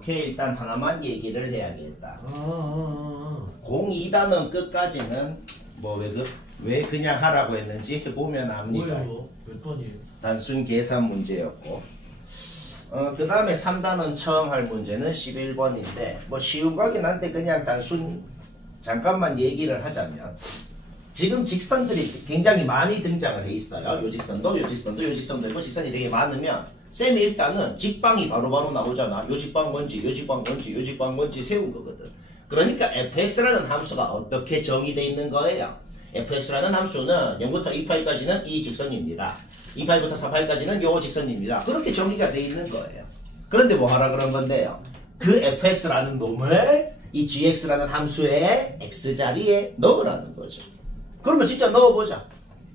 오케이, 일단 하나만 얘기를 해야겠다. 02단원 끝까지는 뭐 왜 그냥 하라고 했는지 해보면 압니다. 뭐예요? 몇 번이에요? 단순 계산 문제였고, 그 다음에 3단원 처음 할 문제는 11번인데 뭐 쉬운 거긴 한데 그냥 단순 잠깐만 얘기를 하자면, 지금 직선들이 굉장히 많이 등장을 해 있어요. 요 직선도 요 직선도 요 직선도 있고 직선이 되게 많으면 쌤이 일단은 직방이 바로바로 나오잖아. 요 직방 뭔지 요 직방 뭔지 요 직방 뭔지 세운 거거든. 그러니까 fx라는 함수가 어떻게 정의되어 있는 거예요? fx라는 함수는 0부터 2파이까지는 이 직선입니다. 2파이부터 4파이까지는 요 직선입니다. 그렇게 정의가 되어 있는 거예요. 그런데 뭐 하라 그런 건데요? 그 fx라는 놈을 이 gx라는 함수의 x자리에 넣으라는 거죠. 그러면 진짜 넣어보자.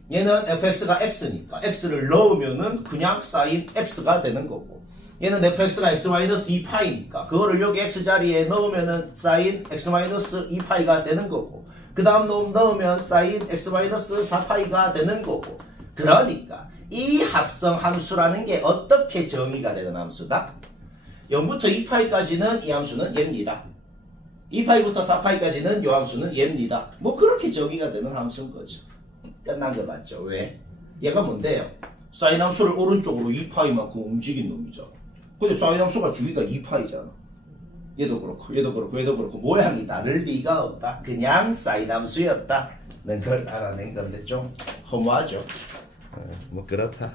얘는 fx가 x니까 x를 넣으면은 그냥 sin x가 되는 거고, 얘는 fx가 x-2파이니까 그거를 여기 x자리에 넣으면은 sin x-2파이가 되는 거고, 그 다음 놈 넣으면 sin x-4파이가 되는 거고. 그러니까 이 합성 함수라는 게 어떻게 정의가 되는 함수다? 0부터 2파이까지는 이 함수는 얘입니다. 2파이부터 4파이까지는 이 함수는 얘입니다. 뭐 그렇게 정의가 되는 함수인 거죠. 끝난 것 같죠? 왜? 얘가 뭔데요? 사인 함수를 오른쪽으로 2파이만큼 움직인 놈이죠. 근데 사인 함수가 주기가 2파이잖아. 얘도 그렇고 얘도 그렇고 얘도 그렇고 모양이 다를 리가 없다. 그냥 사인 함수였다는 걸 알아낸 건데 좀 허무하죠. 뭐 그렇다.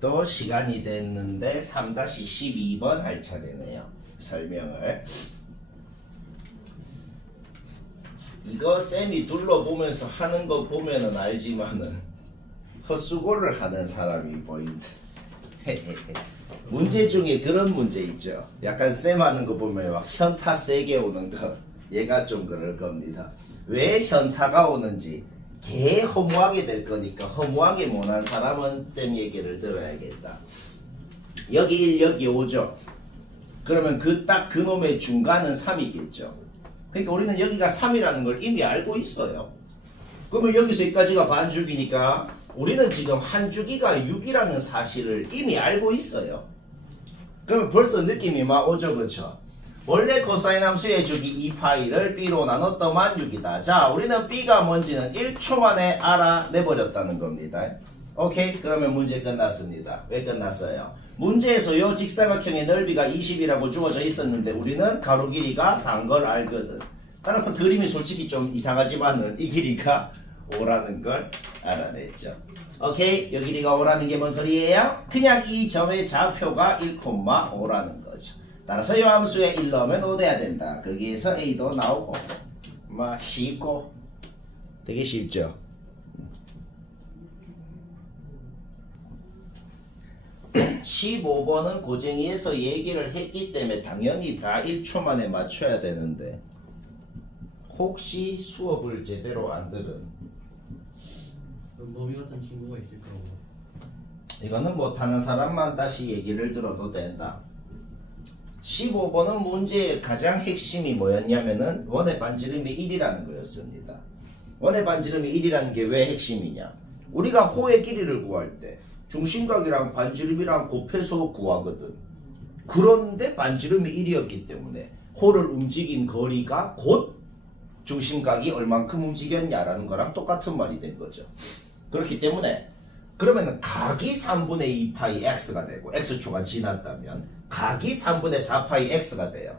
또 시간이 됐는데 3-12번 할 차례네요. 설명을. 이거 쌤이 둘러보면서 하는 거 보면은 알지만은 헛수고를 하는 사람이 포인트. 문제 중에 그런 문제 있죠. 약간 쌤 하는 거 보면 막 현타 세게 오는 거. 얘가 좀 그럴 겁니다. 왜 현타가 오는지 개 허무하게 될 거니까 허무하게 못한 사람은 쌤 얘기를 들어야겠다. 여기 1, 여기 5죠. 그러면 딱 그 놈의 중간은 3이겠죠. 그러니까 우리는 여기가 3이라는 걸 이미 알고 있어요. 그러면 여기서 여기까지가 반주기니까 우리는 지금 한 주기가 6이라는 사실을 이미 알고 있어요. 그러면 벌써 느낌이 막 오죠, 그렇죠? 원래 코사인 함수의 주기 2파이를 b로 나눴더만 6이다. 자, 우리는 b가 뭔지는 1초 만에 알아내버렸다는 겁니다. 오케이? 그러면 문제 끝났습니다. 왜 끝났어요? 문제에서 요 직사각형의 넓이가 20이라고 주어져 있었는데 우리는 가로 길이가 4인 걸 알거든. 따라서 그림이 솔직히 좀 이상하지만은 이 길이가 5라는 걸 알아냈죠. 오케이? 요 길이가 5라는 게 뭔 소리예요? 그냥 이 점의 좌표가 1,5라는 거죠. 따라서 이 함수에 1 넣으면 5 돼야 된다. 거기에서 a도 나오고 막 쉽고 되게 쉽죠. 15번은 고쟁이에서 얘기를 했기 때문에 당연히 다 1초 만에 맞춰야 되는데 혹시 수업을 제대로 안 들은 범위 같은 친구가 있을 거라고. 이거는 못하는 사람만 다시 얘기를 들어도 된다. 15번은 문제의 가장 핵심이 뭐였냐면은 원의 반지름이 1이라는 거였습니다. 원의 반지름이 1이라는 게 왜 핵심이냐? 우리가 호의 길이를 구할 때 중심각이랑 반지름이랑 곱해서 구하거든. 그런데 반지름이 1이었기 때문에 호를 움직인 거리가 곧 중심각이 얼만큼 움직였냐라는 거랑 똑같은 말이 된 거죠. 그렇기 때문에 그러면은 각이 3분의 2파이 x가 되고 x초가 지났다면 각이 3분의 4파이 x가 돼요.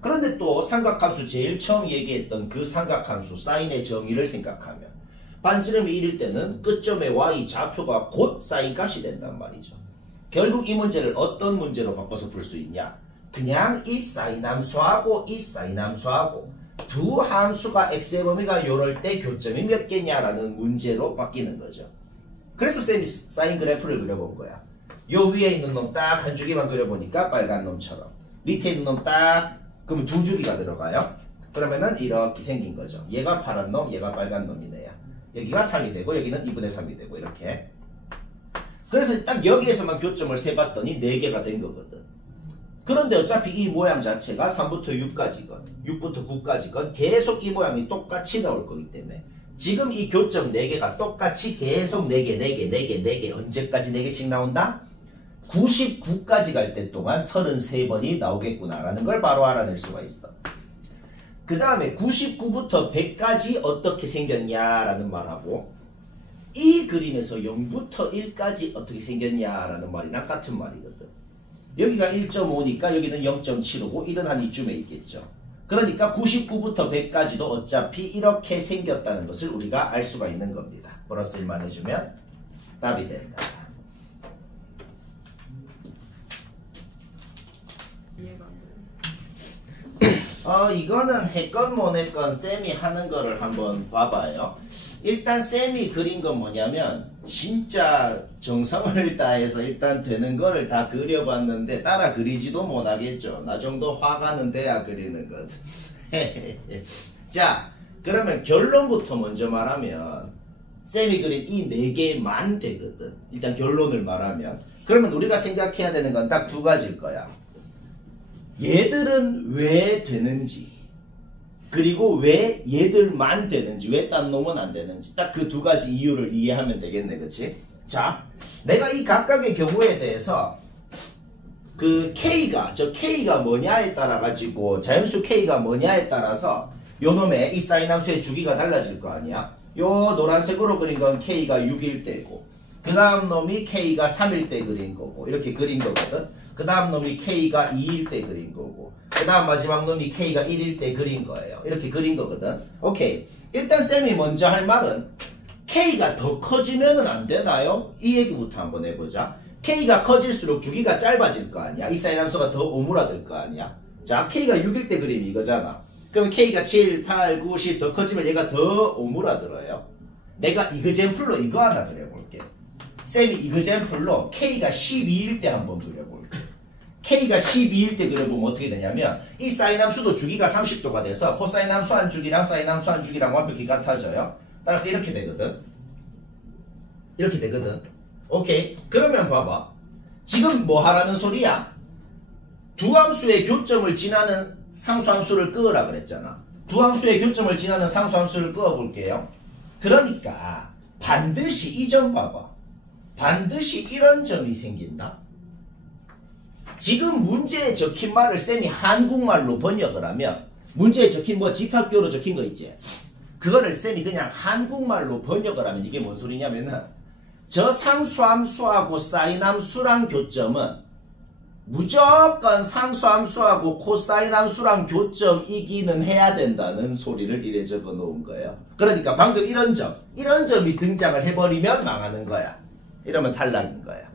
그런데 또 삼각함수 제일 처음 얘기했던 그 삼각함수 사인의 정의를 생각하면 반지름이 1일 때는 끝점의 y 좌표가 곧 사인 값이 된단 말이죠. 결국 이 문제를 어떤 문제로 바꿔서 풀 수 있냐? 그냥 이 사인 함수하고 이 사인 함수하고 두 함수가 x의 범위가 요럴 때 교점이 몇 개냐라는 문제로 바뀌는 거죠. 그래서 쌤이 사인 그래프를 그려본 거야. 요 위에 있는 놈 딱 한 주기만 그려보니까 빨간 놈처럼, 밑에 있는 놈 딱 그러면 두 주기가 들어가요. 그러면은 이렇게 생긴 거죠. 얘가 파란 놈, 얘가 빨간 놈이네요. 여기가 3이 되고 여기는 2분의 3이 되고 이렇게. 그래서 딱 여기에서만 교점을 세봤더니 4개가 된 거거든. 그런데 어차피 이 모양 자체가 3부터 6까지건 6부터 9까지건 계속 이 모양이 똑같이 나올 거기 때문에 지금 이 교점 4개가 똑같이 계속 4개 언제까지 4개씩 나온다? 99까지 갈 때 동안 33번이 나오겠구나라는 걸 바로 알아낼 수가 있어. 그 다음에 99부터 100까지 어떻게 생겼냐라는 말하고 이 그림에서 0부터 1까지 어떻게 생겼냐라는 말이랑 같은 말이거든. 여기가 1.5니까 여기는 0.75고 1은 한 이쯤에 있겠죠. 그러니까 99부터 100까지도 어차피 이렇게 생겼다는 것을 우리가 알 수가 있는 겁니다. 플러스 1만 해주면 답이 된다. 이해가 안 돼요. 이거는 했건 못 했건 쌤이 하는 거를 한번 봐봐요. 일단 쌤이 그린 건 뭐냐면 진짜 정성을 다해서 일단 되는 거를 다 그려봤는데 따라 그리지도 못하겠죠. 나 정도 화가는 돼야 그리는 거지. 자, 그러면 결론부터 먼저 말하면 쌤이 그린 이 4개만 되거든. 일단 결론을 말하면. 그러면 우리가 생각해야 되는 건 딱 두 가지일 거야. 얘들은 왜 되는지, 그리고 왜 얘들만 되는지, 왜 딴 놈은 안 되는지, 딱 그 두 가지 이유를 이해하면 되겠네, 그치? 자, 내가 이 각각의 경우에 대해서 그 K가 뭐냐에 따라 가지고, 자연수 K가 뭐냐에 따라서 요 놈의 이 사인 함수의 주기가 달라질 거 아니야? 요 노란색으로 그린 건 K가 6일 때고, 그 다음 놈이 K가 3일 때 그린 거고, 이렇게 그린 거거든? 그 다음 놈이 K가 2일 때 그린 거고, 그 다음 마지막 놈이 K가 1일 때 그린 거예요. 이렇게 그린 거거든. 오케이. 일단 쌤이 먼저 할 말은 K가 더 커지면은 안 되나요? 이 얘기부터 한번 해보자. K가 커질수록 주기가 짧아질 거 아니야. 이 사인 함수가 더 오므라들 거 아니야. 자, K가 6일 때 그림이 이거잖아. 그럼 K가 7, 8, 9, 10 더 커지면 얘가 더 오므라들어요. 내가 이그젠플로 이거 하나 그려볼게. 쌤이 이그젠플로 K가 12일 때 한번 그려볼게. K가 12일 때 그려보면 어떻게 되냐면 이 사인 함수도 주기가 30도가 돼서 코사인 함수 한 주기랑 사인 함수 한 주기랑 완벽히 같아져요. 따라서 이렇게 되거든. 이렇게 되거든. 오케이. 그러면 봐봐. 지금 뭐 하라는 소리야? 두 함수의 교점을 지나는 상수함수를 끄으라 그랬잖아. 두 함수의 교점을 지나는 상수함수를 끄어볼게요. 그러니까 반드시 이 점 봐봐. 반드시 이런 점이 생긴다. 지금 문제에 적힌 말을 쌤이 한국말로 번역을 하면 문제에 적힌 뭐 집합교로 적힌 거 있지. 그거를 쌤이 그냥 한국말로 번역을 하면 이게 뭔 소리냐면은 저 상수함수하고 사인함수랑 교점은 무조건 상수함수하고 코사인함수랑 교점이기는 해야 된다는 소리를 이래 적어 놓은 거예요. 그러니까 방금 이런 점이 등장을 해버리면 망하는 거야. 이러면 탈락인 거야.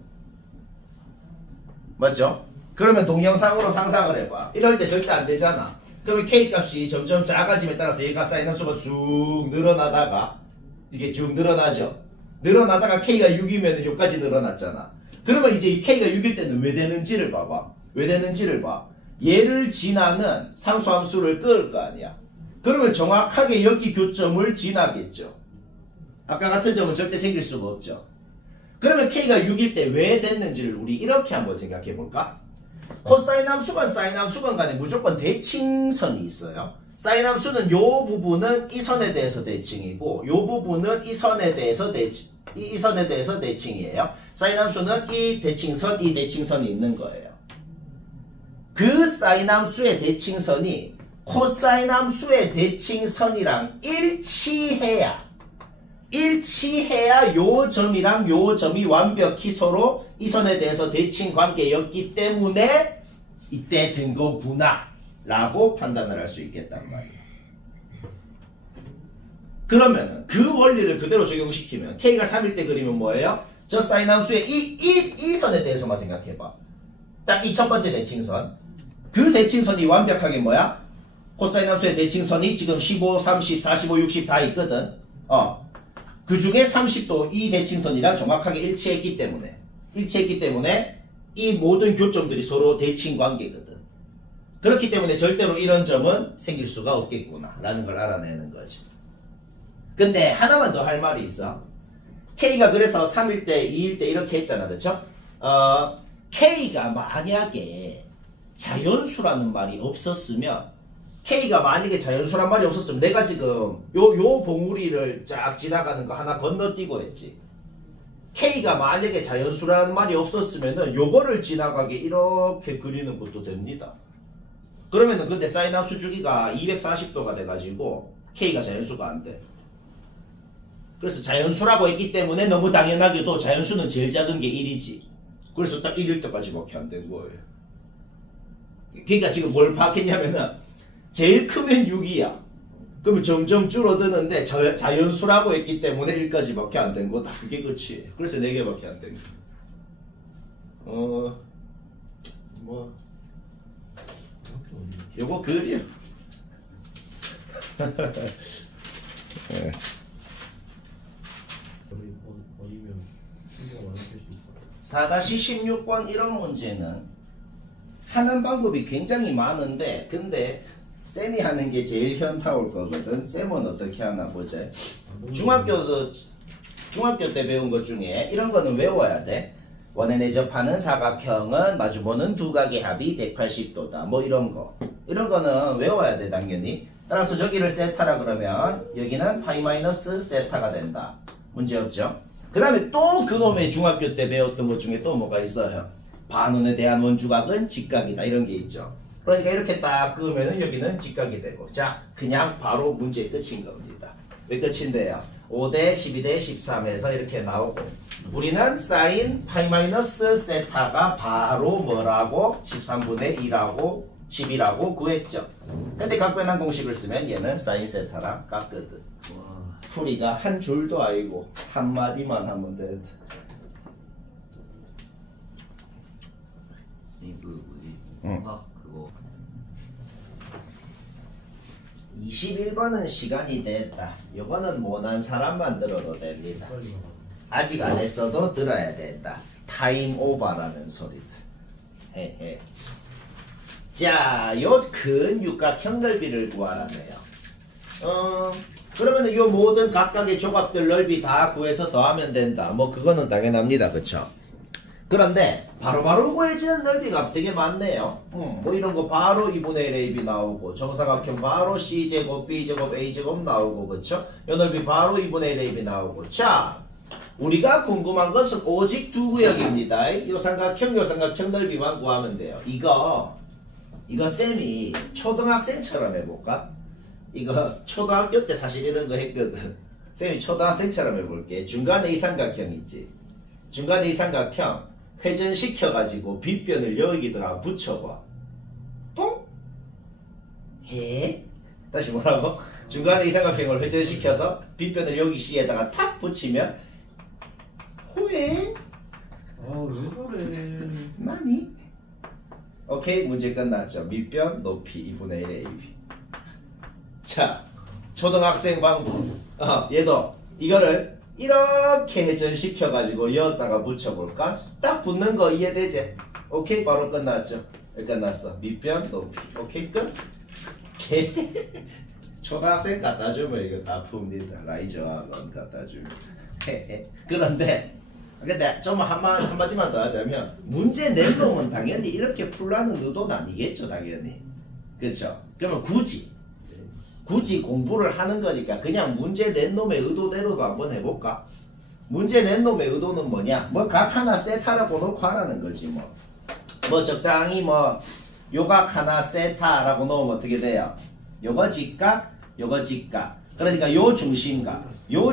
맞죠? 그러면 동영상으로 상상을 해봐. 이럴 때 절대 안 되잖아. 그러면 K값이 점점 작아짐에 따라서 얘가 사인함수가 쑥 늘어나다가 이게 쭉 늘어나죠. 늘어나다가 K가 6이면 여기까지 늘어났잖아. 그러면 이제 이 K가 6일 때는 왜 되는지를 봐봐. 왜 되는지를 봐. 얘를 지나는 상수함수를 끌 거 아니야. 그러면 정확하게 여기 교점을 지나겠죠. 아까 같은 점은 절대 생길 수가 없죠. 그러면 K가 6일 때 왜 됐는지를 우리 이렇게 한번 생각해 볼까? 코사인 함수건 사인 함수건 간에 무조건 대칭선이 있어요. 사인 함수는 요 부분은 이 선에 대해서 대칭이고 요 부분은 이 선에 대해서 대칭이에요. 사인 함수는 이 대칭선이 있는 거예요. 그 사인 함수의 대칭선이 코사인 함수의 대칭선이랑 일치해야 요 점이랑 요 점이 완벽히 서로 이 선에 대해서 대칭 관계였기 때문에 이때 된 거구나 라고 판단을 할 수 있겠단 말이야. 그러면 그 원리를 그대로 적용시키면 K가 3일 때 그리면 뭐예요? 저 사인 함수의 이 선에 대해서만 생각해봐. 딱 이 첫 번째 대칭선. 그 대칭선이 완벽하게 뭐야? 코사인 함수의 대칭선이 지금 15, 30, 45, 60 다 있거든. 그 중에 30도 이 대칭선이랑 정확하게 일치했기 때문에 이 모든 교점들이 서로 대칭 관계거든. 그렇기 때문에 절대로 이런 점은 생길 수가 없겠구나 라는 걸 알아내는 거죠. 근데 하나만 더 할 말이 있어. K가 그래서 3일 때 2일 때 이렇게 했잖아. 그쵸? K가 만약에 자연수라는 말이 없었으면 K가 만약에 자연수란 말이 없었으면 내가 지금 요 봉우리를 쫙 지나가는 거 하나 건너뛰고 했지. K가 만약에 자연수라는 말이 없었으면은 요거를 지나가게 이렇게 그리는 것도 됩니다. 그러면은 근데 사인 함수 주기가 240도가 돼가지고 K가 자연수가 안 돼. 그래서 자연수라고 했기 때문에 너무 당연하게도 자연수는 제일 작은 게 1이지. 그래서 딱 1일 때까지밖에 안 된 거예요. 그러니까 지금 뭘 파악했냐면은 제일 크면 6이야. 그러면 점점 줄어드는데 자연수라고 했기 때문에 1까지밖에 안 된 거다. 그게 끝이에요. 그래서 4개밖에 안 된 거. 뭐 요거 그려. 네. 어디면 신경 완성될 수 있어. 4-16번 이런 문제는 하는 방법이 굉장히 많은데 근데 쌤이 하는 게 제일 현타올 거거든. 쌤은 어떻게 하나 보자. 중학교 때 배운 것 중에 이런 거는 외워야 돼. 원에 내접하는 사각형은 마주보는 두 각의 합이 180도다. 뭐 이런 거. 이런 거는 외워야 돼 당연히. 따라서 저기를 세타라 그러면 여기는 파이 마이너스 세타가 된다. 문제 없죠? 그 다음에 또 그놈의 중학교 때 배웠던 것 중에 또 뭐가 있어요? 반원에 대한 원주각은 직각이다. 이런 게 있죠. 그러니까 이렇게 딱 그으면은 여기는 직각이 되고. 자, 그냥 바로 문제 끝인 겁니다. 왜 끝인데요? 5대 12대 13에서 이렇게 나오고 우리는 사인 파이 마이너스 세타가 바로 뭐라고? 13분의 1하고 10이라고 구했죠. 근데 각변환 공식을 쓰면 얘는 사인 세타랑 같거든. 풀이가 한 줄도 아니고 한 마디만 하면 돼. 그거 21번은 시간이 됐다. 이거는 못한 사람만 들어도 됩니다. 아직 안 했어도 들어야 된다. 타임 오버라는 소리들. 헤헤. 자, 요 큰 육각형 넓이를 구하라네요. 그러면 요 모든 각각의 조각들 넓이 다 구해서 더하면 된다. 뭐 그거는 당연합니다. 그쵸? 그런데 바로바로 구해지는 넓이가 되게 많네요. 뭐 이런 거 바로 2분의 1 AB 나오고 정사각형 바로 C제곱, B제곱, A제곱 나오고 그쵸? 요 넓이 바로 2분의 1 AB 나오고. 자, 우리가 궁금한 것은 오직 두 구역입니다. 요 삼각형, 요 삼각형 넓이만 구하면 돼요. 이거 쌤이 초등학생처럼 해볼까? 이거 초등학교 때 사실 이런 거 했거든. 쌤이 초등학생처럼 해볼게. 중간에 이 삼각형 있지? 중간에 이 삼각형 회전시켜가지고 빗변을 여기다가 붙여봐. 어? 해? 다시 뭐라고? 중간에 이 삼각형을 회전시켜서 빗변을 여기 C에다가 탁 붙이면 호에? 왜 저래? 나니? 오케이, 문제 끝났죠. 밑변 높이 2분의 1 AB. 자, 초등학생 방법. 얘도 이거를 이렇게 회전시켜가지고 여기다가 붙여볼까? 딱 붙는 거 이해되지? 오케이, 바로 끝났죠. 끝났어. 밑변 높이. 오케이, 끝? 초등학생 갖다 주면 이거 다 풉니다. 라이저학원 갖다 주면. 그런데 좀 한마디만 더 하자면 문제 낸 놈은 당연히 이렇게 풀라는 의도는 아니겠죠. 당연히. 그렇죠? 그러면 굳이 공부를 하는 거니까 그냥 문제 낸 놈의 의도대로도 한번 해볼까? 문제 낸 놈의 의도는 뭐냐? 뭐 각 하나 세타라고 놓고 하라는 거지 뭐. 뭐 적당히 뭐 요각 하나 세타라고 놓으면 어떻게 돼요? 요거 직각, 요거 직각. 그러니까 요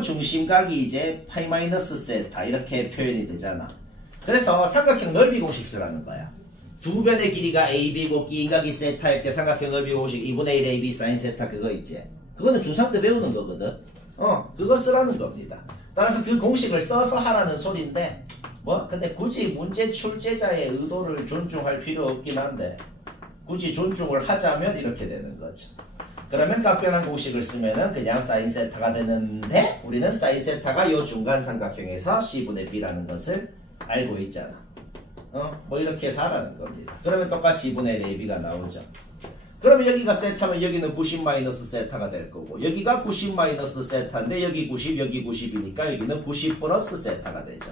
중심각이 이제 파이 마이너스 세타 이렇게 표현이 되잖아. 그래서 삼각형 넓이 공식 쓰라는 거야. 두 변의 길이가 AB고 기인각이 세타일 때 삼각형 넓이 공식 2분의 1 AB 사인 세타 그거 있지. 그거는 중3 때 배우는 거거든. 그거 쓰라는 겁니다. 따라서 그 공식을 써서 하라는 소리인데 뭐 근데 굳이 문제 출제자의 의도를 존중할 필요 없긴 한데 굳이 존중을 하자면 이렇게 되는 거죠. 그러면 각변환 공식을 쓰면은 그냥 사인 세타가 되는데 우리는 사인 세타가 요 중간 삼각형에서 C분의 B라는 것을 알고 있잖아. 뭐 이렇게 해서 하라는 겁니다. 그러면 똑같이 2분의 1 AB가 나오죠. 그러면 여기가 세타면 여기는 90 마이너스 세타가 될 거고 여기가 90 마이너스 세타인데 여기 90 여기 90이니까 여기는 90 플러스 세타가 되죠.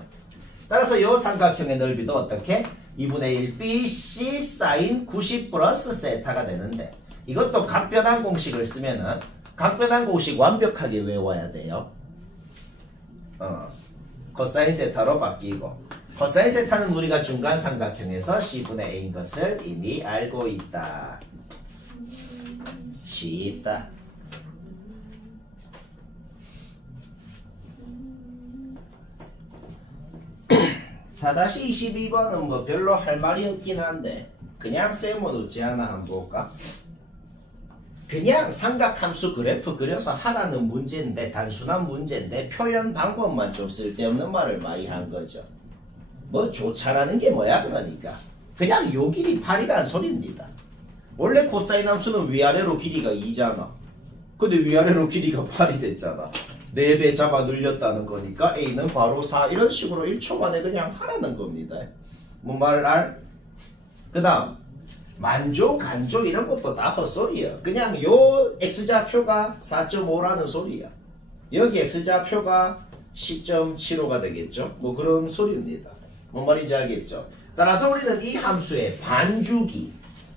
따라서 요 삼각형의 넓이도 어떻게? 2분의 1 BC 사인 90 플러스 세타가 되는데 이것도 각변환 공식을 쓰면은 각변환 공식 완벽하게 외워야 돼요. 코사인 세타로 바뀌고 코사인 세타는 우리가 중간 삼각형에서 C분의 A인 것을 이미 알고 있다. 쉽다. 4-22번은 뭐 별로 할 말이 없긴 한데 그냥 쌤은 어찌 하나 한번 볼까? 그냥 삼각함수 그래프 그려서 하라는 문제인데 단순한 문제인데 표현 방법만 좀 쓸데없는 말을 많이 한 거죠. 뭐 조차라는 게 뭐야 그러니까 그냥 요 길이 8이란 소리입니다. 원래 코사인 함수는 위아래로 길이가 2잖아. 근데 위아래로 길이가 8이 됐잖아. 4배 잡아 늘렸다는 거니까 A는 바로 4 이런 식으로 1초 만에 그냥 하라는 겁니다. 뭐 말 알? 그 다음 만조, 간조 이런 것도 다 헛소리야. 그냥 요 X좌표가 4.5라는 소리야. 여기 X좌표가 10.75가 되겠죠. 뭐 그런 소리입니다. 뭔 말인지 알겠죠? 따라서 우리는 이 함수의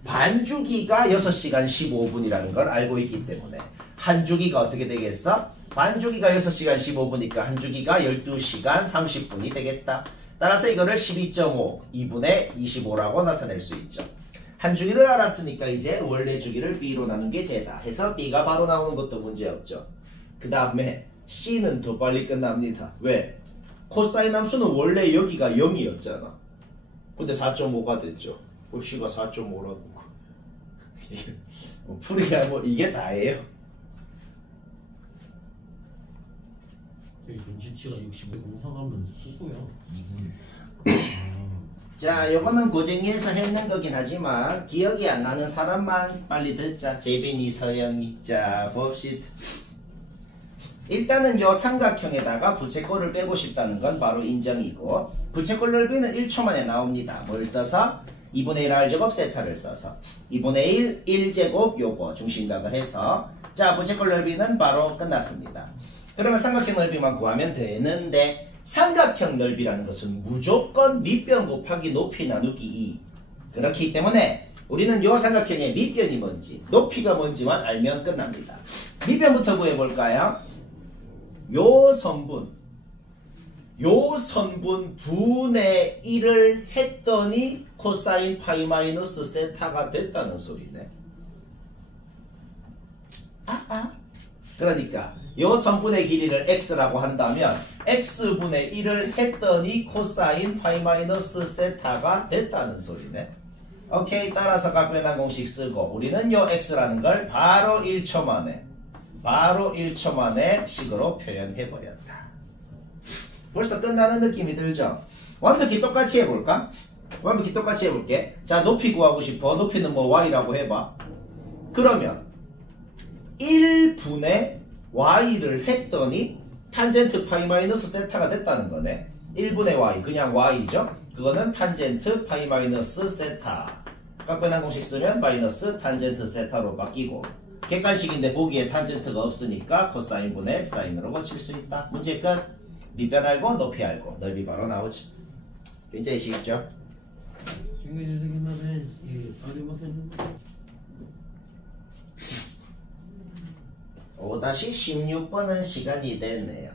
반주기가 6시간 15분이라는 걸 알고 있기 때문에 한 주기가 어떻게 되겠어? 반주기가 6시간 15분이니까 한 주기가 12시간 30분이 되겠다. 따라서 이거를 12.5, 2분의 25라고 나타낼 수 있죠. 한 주기를 알았으니까 이제 원래 주기를 B로 나눈 게 쟤다 해서 B가 바로 나오는 것도 문제없죠. 그 다음에 C는 더 빨리 끝납니다. 왜? 코사인 함수는 원래 여기가 0이었잖아. 근데 4.5가 됐죠. C가 4.5라는 거. 풀이야 뭐 이게 다예요. 눈치치가 60에 공상하면 누구야? 자, 요거는 고쟁이에서 했는 거긴 하지만 기억이 안 나는 사람만 빨리 듣자. 재빈이, 서영이. 자, 봅시다. 일단은 요 삼각형에다가 부채꼴을 빼고 싶다는 건 바로 인정이고 부채꼴 넓이는 1초 만에 나옵니다. 뭘 써서? 2분의 1 R제곱 세타를 써서 2분의 1 1제곱 요거 중심각을 해서 자, 부채꼴 넓이는 바로 끝났습니다. 그러면 삼각형 넓이만 구하면 되는데 삼각형 넓이라는 것은 무조건 밑변 곱하기 높이 나누기 2 그렇기 때문에 우리는 요 삼각형의 밑변이 뭔지 높이가 뭔지만 알면 끝납니다. 밑변부터 구해볼까요? 요 선분 분의 1을 했더니 코사인 파이 마이너스 세타가 됐다는 소리네. 그러니까 요 선분의 길이를 x라고 한다면 x분의 1을 했더니 코사인 파이 마이너스 세타가 됐다는 소리네. 오케이. 따라서 각변환 공식 쓰고 우리는 요 x라는 걸 바로 1초 만에 식으로 표현해버렸다. 벌써 끝나는 느낌이 들죠? 완벽히 똑같이 해볼까? 완벽히 똑같이 해볼게. 자, 높이 구하고 싶어. 높이는 뭐 y라고 해봐. 그러면 1분의 y를 했더니 탄젠트 파이 마이너스 세타가 됐다는 거네. 1분의 y 그냥 y죠. 그거는 탄젠트 파이 마이너스 세타. 각변환 공식 쓰면 마이너스 탄젠트 세타로 바뀌고 객관식인데 보기에 탄젠트가 없으니까 코사인 분의 사인으로 고칠 수 있다. 문제 끝. 밑변 알고 높이 알고 넓이 바로 나오죠. 굉장히 쉽죠? 중간에 생각나면 아니면 5-16번은 시간이 됐네요.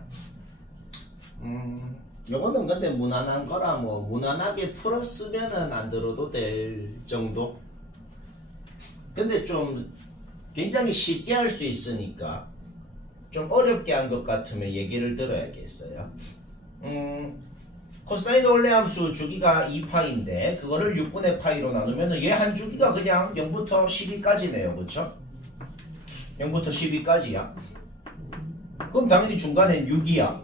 요거는 근데 무난한 거라 뭐 무난하게 풀었으면은 안 들어도 될 정도? 근데 좀 굉장히 쉽게 할 수 있으니까 좀 어렵게 한 것 같으면 얘기를 들어야겠어요. 코사인 원래 함수 주기가 2파인데 그거를 6분의 파이로 나누면 얘 한 주기가 그냥 0부터 12까지네요. 그쵸? 0부터 12까지야. 그럼 당연히 중간엔 6이야.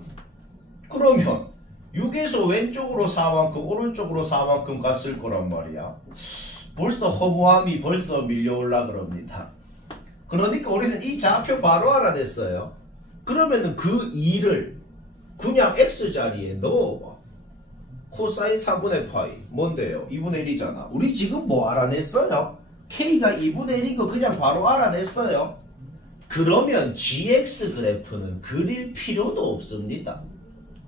그러면 6에서 왼쪽으로 4만큼 오른쪽으로 4만큼 갔을 거란 말이야. 벌써 허무함이 벌써 밀려올라 그럽니다. 그러니까 우리는 이 좌표 바로 알아냈어요. 그러면은 그 2를 그냥 x자리에 넣어봐. 코사인 4분의 파이 뭔데요? 2분의 1이잖아. 우리 지금 뭐 알아냈어요? k가 2분의 1인 거 그냥 바로 알아냈어요. 그러면 gx 그래프는 그릴 필요도 없습니다.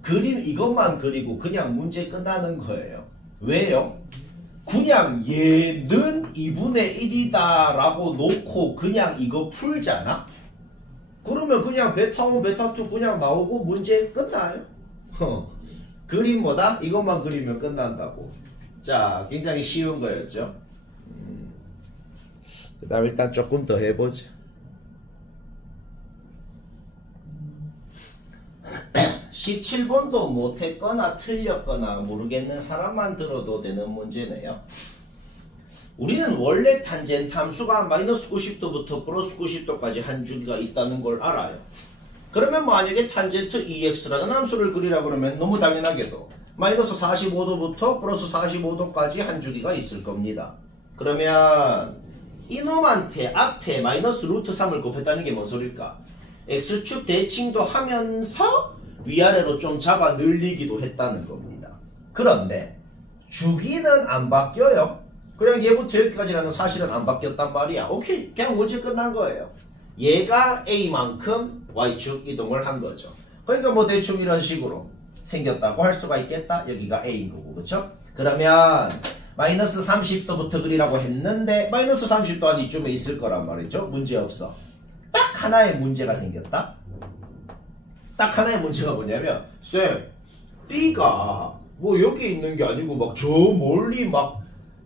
그림 이것만 그리고 그냥 문제 끝나는 거예요. 왜요? 그냥 얘는 2분의 1이다 라고 놓고 그냥 이거 풀잖아? 그러면 그냥 베타 1, 베타 2 그냥 나오고 문제 끝나요. 그림 뭐다? 이것만 그리면 끝난다고. 자, 굉장히 쉬운 거였죠. 그 다음 일단 조금 더 해보자. 17번도 못했거나 틀렸거나 모르겠는 사람만 들어도 되는 문제네요. 우리는 원래 탄젠트 함수가 마이너스 90도부터 플러스 90도까지 한 주기가 있다는 걸 알아요. 그러면 만약에 탄젠트 EX라는 함수를 그리라 그러면 너무 당연하게도 마이너스 45도부터 플러스 45도까지 한 주기가 있을 겁니다. 그러면 이놈한테 앞에 마이너스 루트 3을 곱했다는 게 뭔 소릴까? X축 대칭도 하면서 위아래로 좀 잡아 늘리기도 했다는 겁니다. 그런데 주기는 안 바뀌어요. 그냥 얘부터 여기까지라는 사실은 안 바뀌었단 말이야. 오케이, 그냥 문제 끝난 거예요. 얘가 A만큼 Y축 이동을 한 거죠. 그러니까 뭐 대충 이런 식으로 생겼다고 할 수가 있겠다. 여기가 A인 거고, 그쵸? 그러면 마이너스 30도부터 그리라고 했는데 마이너스 30도 한 이쯤에 있을 거란 말이죠. 문제 없어. 딱 하나의 문제가 생겼다. 딱 하나의 문제가 뭐냐면 쌤, B가 뭐 여기 있는 게 아니고 막 저 멀리 막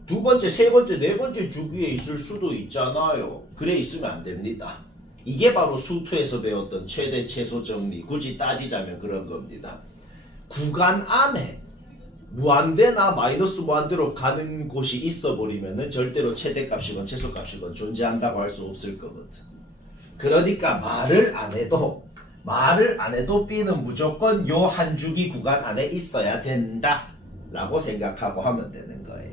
두 번째, 세 번째, 네 번째 주기에 있을 수도 있잖아요. 그래 있으면 안 됩니다. 이게 바로 수투에서 배웠던 최대 최소 정리. 굳이 따지자면 그런 겁니다. 구간 안에 무한대나 마이너스 무한대로 가는 곳이 있어 버리면은 절대로 최대값이건 최소값이건 존재한다고 할 수 없을 거거든. 그러니까 말을 안 해도 B는 무조건 요 한 주기 구간 안에 있어야 된다 라고 생각하고 하면 되는 거예요.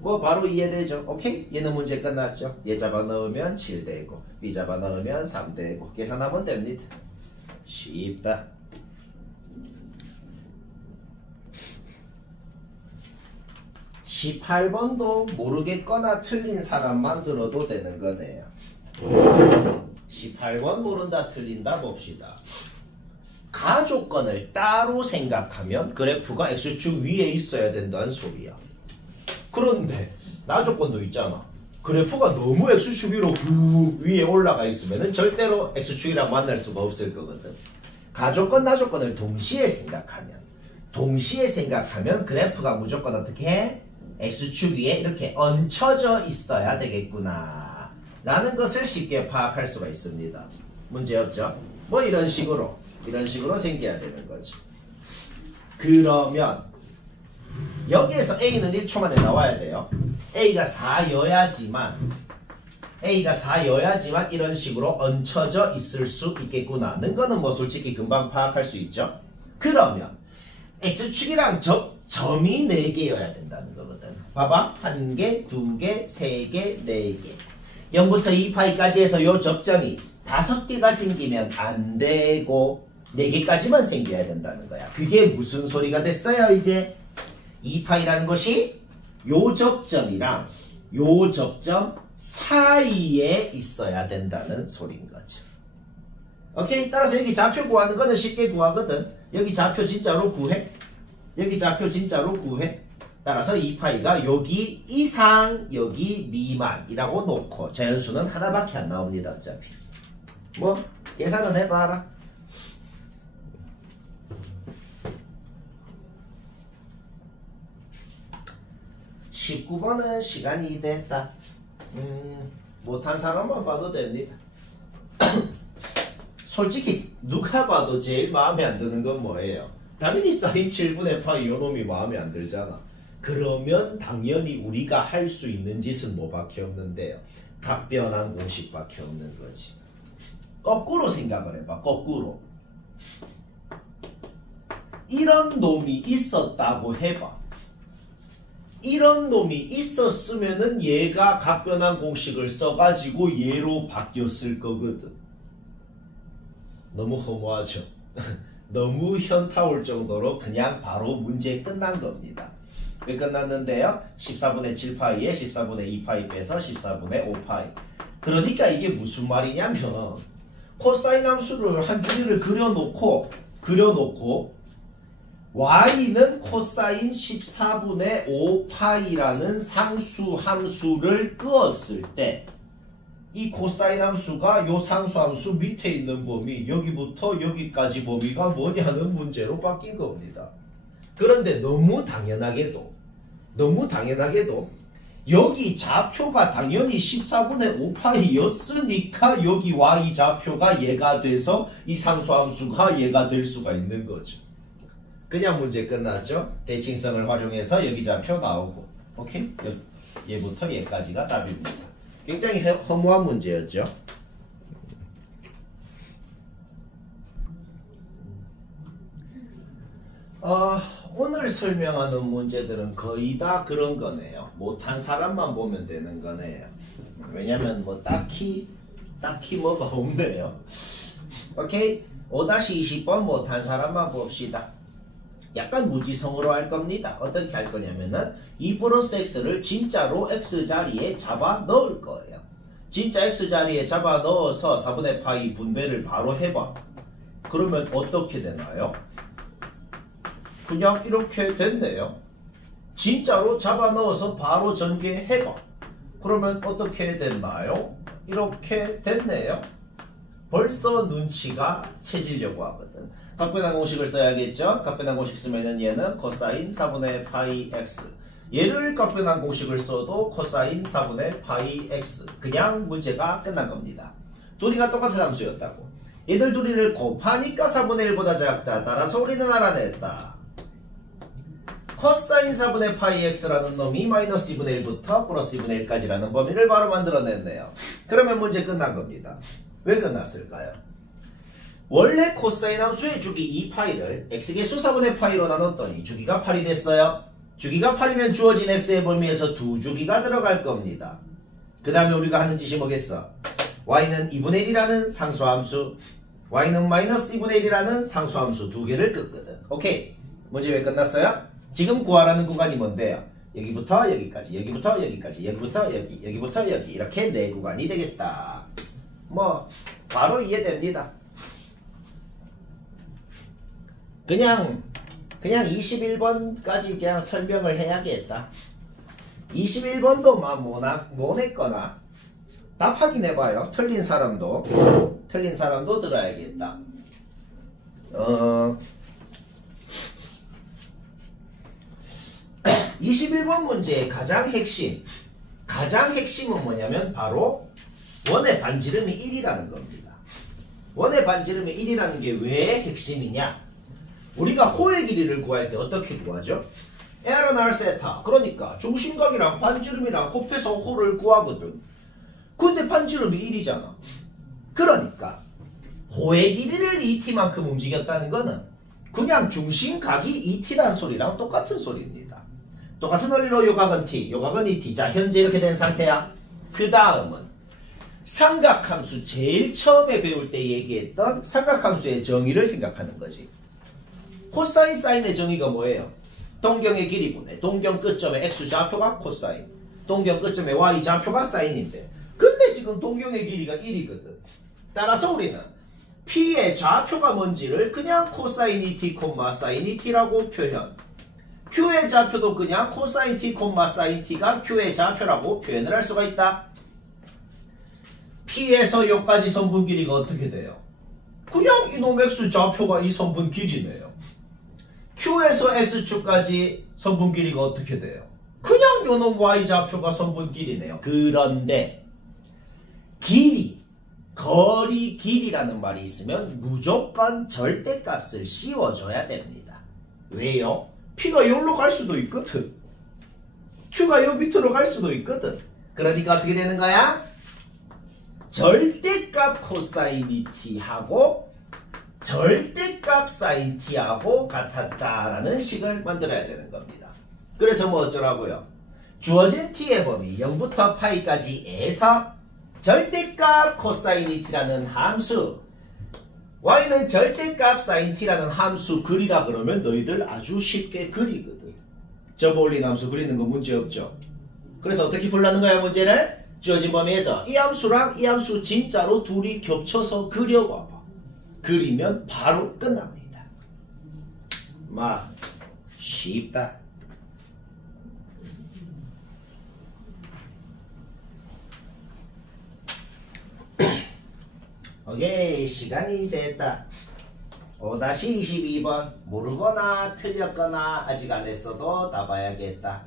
뭐 바로 이해되죠? 오케이? 얘는 문제 끝났죠? 얘 잡아 넣으면 7되고 B 잡아 넣으면 3되고 계산하면 됩니다. 쉽다. (18번도) 모르겠거나 틀린 사람만 들어도 되는 거네요. 18번 모른다 틀린다 봅시다. 가조건을 따로 생각하면 그래프가 X축 위에 있어야 된다는 소리야. 그런데 나조건도 있잖아. 그래프가 너무 X축 위로 후 위에 올라가 있으면 절대로 X축이랑 만날 수가 없을 거거든. 가조건 나조건을 동시에 생각하면 그래프가 무조건 어떻게 해? X축 위에 이렇게 얹혀져 있어야 되겠구나 라는 것을 쉽게 파악할 수가 있습니다. 문제 없죠? 뭐 이런 식으로 생겨야 되는 거죠. 그러면 여기에서 A는 1초 만에 나와야 돼요. A가 4여야지만 이런 식으로 얹혀져 있을 수 있겠구나는 거는 뭐 솔직히 금방 파악할 수 있죠. 그러면 X축이랑 점이 4개여야 된다는 거거든. 봐봐. 1개, 2개, 3개, 4개 0부터 2파이까지 해서 요 접점이 5개가 생기면 안 되고 4개까지만 생겨야 된다는 거야. 그게 무슨 소리가 됐어요? 이제 2파이라는 것이 요 접점이랑 요 접점 사이에 있어야 된다는 소리인 거죠. 오케이? 따라서 여기 좌표 구하는 거는 쉽게 구하거든. 여기 좌표 진짜로 구해. 따라서 2파이가 여기 이상 여기 미만이라고 놓고 자연수는 하나밖에 안 나옵니다. 어차피 뭐 계산은 해봐라. (19번은) 시간이 됐다. 못한 사람만 봐도 됩니다. 솔직히 누가 봐도 제일 마음에 안 드는 건 뭐예요? 당연히 사인 7분의 파이 요놈이 마음에 안 들잖아. 그러면 당연히 우리가 할 수 있는 짓은 뭐밖에 없는데요. 각변환 공식밖에 없는 거지. 거꾸로 생각을 해봐. 거꾸로. 이런 놈이 있었다고 해봐. 이런 놈이 있었으면은 얘가 각변환 공식을 써가지고 얘로 바뀌었을 거거든. 너무 허무하죠. 너무 현타 올 정도로 그냥 바로 문제 끝난 겁니다. 왜 끝났는데요? 14분의 7파이에 14분의 2파이 빼서 14분의 5파이. 그러니까 이게 무슨 말이냐면 코사인 함수를 한 줄기를 그려놓고 y는 코사인 14분의 5파이라는 상수 함수를 끄었을 때 이 코사인 함수가 요 상수 함수 밑에 있는 범위 여기부터 여기까지 범위가 뭐냐는 문제로 바뀐 겁니다. 그런데 너무 당연하게도 여기 좌표가 당연히 14분의 5파이였으니까 여기 y 좌표가 얘가 돼서 이 상수함수가 얘가 될 수가 있는 거죠. 그냥 문제 끝났죠. 대칭성을 활용해서 여기 좌표 나오고 오케이? 얘부터 얘까지가 답입니다. 굉장히 허무한 문제였죠. 오늘 설명하는 문제들은 거의 다 그런 거네요. 못한 사람만 보면 되는 거네요. 왜냐면 뭐 딱히 뭐가 없네요. 오케이? 5-20번 못한 사람만 봅시다. 약간 무지성으로 할 겁니다. 어떻게 할 거냐면은 2 플러스 x를 진짜로 x자리에 잡아 넣을 거예요. 진짜 x자리에 잡아 넣어서 4분의 파이 분배를 바로 해봐. 그러면 어떻게 되나요? 그냥 이렇게 됐네요. 진짜로 잡아 넣어서 바로 전개해봐. 그러면 어떻게 됐나요? 이렇게 됐네요. 벌써 눈치가 채지려고 하거든. 각변환 공식을 써야겠죠? 각변환 공식 쓰면은 얘는 코사인 4분의 파이 x. 얘를 각변환 공식을 써도 코사인 4분의 파이 x. 그냥 문제가 끝난 겁니다. 둘이가 똑같은 함수였다고. 얘들 둘이를 곱하니까 4분의 1보다 작다. 따라서 우리는 알아냈다. 코사인 4분의 파이 x라는 놈이 마이너스 2분의 1부터 플러스 2분의 1까지라는 범위를 바로 만들어냈네요. 그러면 문제 끝난 겁니다. 왜 끝났을까요? 원래 코사인 함수의 주기 2파이를 x개수 4분의 파이로 나눴더니 주기가 8이 됐어요. 주기가 8이면 주어진 x의 범위에서 두 주기가 들어갈 겁니다. 그 다음에 우리가 하는 짓이 뭐겠어? y는 2분의 1이라는 상수함수, y는 마이너스 2분의 1이라는 상수함수 두 개를 긋거든. 오케이. 문제 왜 끝났어요? 지금 구하라는 구간이 뭔데요? 여기부터 여기까지, 여기부터 여기까지, 여기부터 여기, 여기부터 여기 이렇게 네 구간이 되겠다. 뭐 바로 이해됩니다. 그냥 21번까지 그냥 설명을 해야겠다. 21번도 막 못했거나 답 확인해봐요. 틀린 사람도 들어야겠다. 21번 문제의 가장 핵심은 뭐냐면 바로 원의 반지름이 1이라는 겁니다. 원의 반지름이 1이라는 게 왜 핵심이냐? 우리가 호의 길이를 구할 때 어떻게 구하죠? LR 세타. 그러니까 중심각이랑 반지름이랑 곱해서 호를 구하거든. 근데 반지름이 1이잖아. 그러니까 호의 길이를 2t만큼 움직였다는 거는 그냥 중심각이 2t라는 소리랑 똑같은 소리입니다. 똑같은 원리로 요각은 t, 요각은 2t. 자, 현재 이렇게 된 상태야. 그 다음은 삼각함수 제일 처음에 배울 때 얘기했던 삼각함수의 정의를 생각하는 거지. 코사인 사인의 정의가 뭐예요? 동경의 길이분의 동경 끝점의 x 좌표가 코사인, 동경 끝점의 y 좌표가 사인인데, 근데 지금 동경의 길이가 1이거든. 따라서 우리는 p의 좌표가 뭔지를 그냥 코사인 2t, 사인 2t라고 표현, q의 좌표도 그냥 코사인 t, 사인 t가 q의 좌표라고 표현을 할 수가 있다. p에서 여기까지 선분 길이가 어떻게 돼요? 그냥 이놈 x 좌표가 이 선분 길이네요. q에서 x축까지 선분 길이가 어떻게 돼요? 그냥 요놈 y 좌표가 선분 길이네요. 그런데 거리 길이라는 말이 있으면 무조건 절대값을 씌워줘야 됩니다. 왜요? p가 여기로 갈 수도 있거든. q가 요 밑으로 갈 수도 있거든. 그러니까 어떻게 되는 거야? 절대값 코사인 2t하고 절대값 사인 t하고 같았다라는 식을 만들어야 되는 겁니다. 그래서 뭐 어쩌라고요? 주어진 t의 범위 0부터 파이까지에서 절대값 코사인 2t라는 함수, y는 절대값 사인 t라는 함수 그리라 그러면 너희들 아주 쉽게 그리거든. 접어올린 함수 그리는 거 문제 없죠. 그래서 어떻게 풀라는 거야 문제를? 주어진 범위에서 이 함수랑 이 함수 진짜로 둘이 겹쳐서 그려봐봐. 그리면 바로 끝납니다. 막 쉽다. 오케이, 시간이 됐다. 5-22번 모르거나 틀렸거나 아직 안 했어도 다 봐야겠다.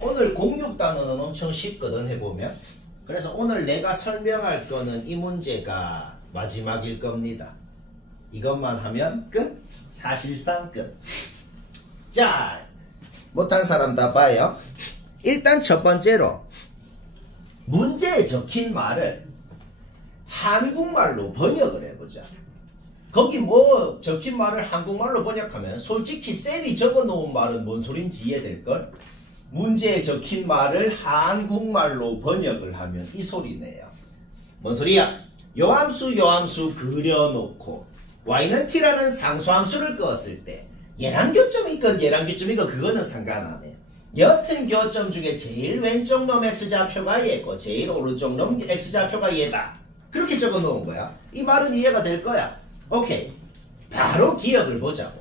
오늘 06단어는 엄청 쉽거든 해보면. 그래서 오늘 내가 설명할 거는 이 문제가 마지막일 겁니다. 이것만 하면 끝. 사실상 끝. 자, 못한 사람 다 봐요. 일단 첫 번째로 문제에 적힌 말을 한국말로 번역을 해보자. 거기 뭐 적힌 말을 한국말로 번역하면 솔직히 쌤이 적어놓은 말은 뭔 소린지 이해될걸? 문제에 적힌 말을 한국말로 번역을 하면 이 소리네요. 뭔 소리야? 요함수 그려놓고 y는 t라는 상수함수를 껐을 때 얘랑 교점이 있건 얘랑 교점이 있건 그거는 상관 안 해요. 여튼 교점 중에 제일 왼쪽 놈 x좌표가 얘고 제일 오른쪽 놈 x좌표가 얘다. 그렇게 적어놓은 거야. 이 말은 이해가 될 거야. 오케이. 바로 기억을 보자고.